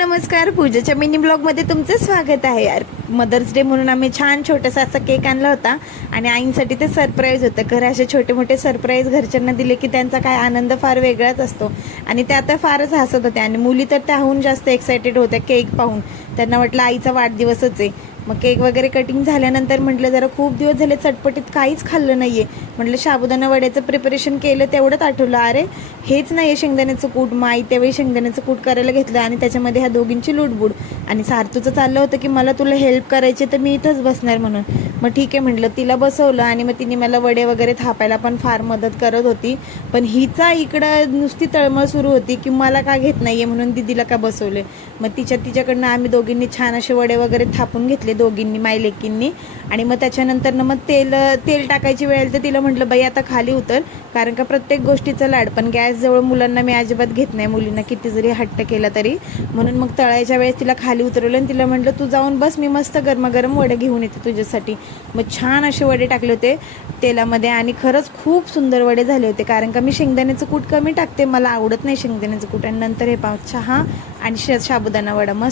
नमस्कार. पूजेच्या मिनी ब्लॉगमध्ये तुमचं स्वागत आहे. यार मदर्स डे म्हणून आम्ही छान छोटासा असा केक आणला होता आणि आईंसाठी ते सरप्राईज होतं. खरं असे छोटे मोठे सरप्राईज घरच्यांना दिले की त्यांचा काय आनंद फार वेगळाच असतो. आणि त्या आता फारच हसत होत्या आणि मुली तर त्याहून जास्त एक्सायटेड होत्या केक पाहून. त्यांना वाटलं आईचा वाढदिवसच आहे. मग केक वगैरे कटिंग झाल्यानंतर म्हटलं जरा खूप दिवस झाले चटपटीत काहीच खाल्लं नाहीये. म्हटलं साबुदाणा वड्याचं प्रिपरेशन केलं तेवढंच आठवलं, अरे हेच नाही शेंगदाण्याचं कूट. माई त्यावेळी शेंगदाण्याचं कूट करायला घेतलं आणि त्याच्यामध्ये ह्या दोघींची लुडबुड. आणि सार्थूचं चाललं होतं की मला तुला हेल्प करायची तर मी इथंच बसणार म्हणून. मग ठीक आहे म्हटलं, तिला बसवलं आणि मग तिने मला वडे वगैरे थापायला पण फार मदत करत होती. पण हिचा इकडं नुसती तळमळ सुरू होती की मला का घेत नाहीये म्हणून दीदीला का बसवले. मग तिच्याकडनं आम्ही दोघींनी छान असे वडे वगैरे थापून घेतले दोघींनी, मायलेकींनी. आणि मग त्याच्यानंतर मग तेल टाकायची वेळ तर तिला म्हटलं बाई आता खाली उतर, कारण का प्रत्येक गोष्टीचा लाड. पण गॅसजवळ मुलांना मी अजिबात घेत नाही, मुलींना किती जरी हट्ट केला तरी. म्हणून मग तळायच्या वेळेस तिला खाली उतरवलं आणि तिला म्हटलं तू जाऊन बस, मी मस्त गरमागरम वडे घेऊन येते तुझ्यासाठी. मग छान असे वडे टाकले होते तेलामध्ये आणि खरंच खूप सुंदर वडे झाले होते. कारण का मी शेंगदाण्याचं कूट कमी टाकते, मला आवडत नाही शेंगदाण्याचं कूट. आणि नंतर हे पाव चहा आणि साबुदाणा वडा मस्त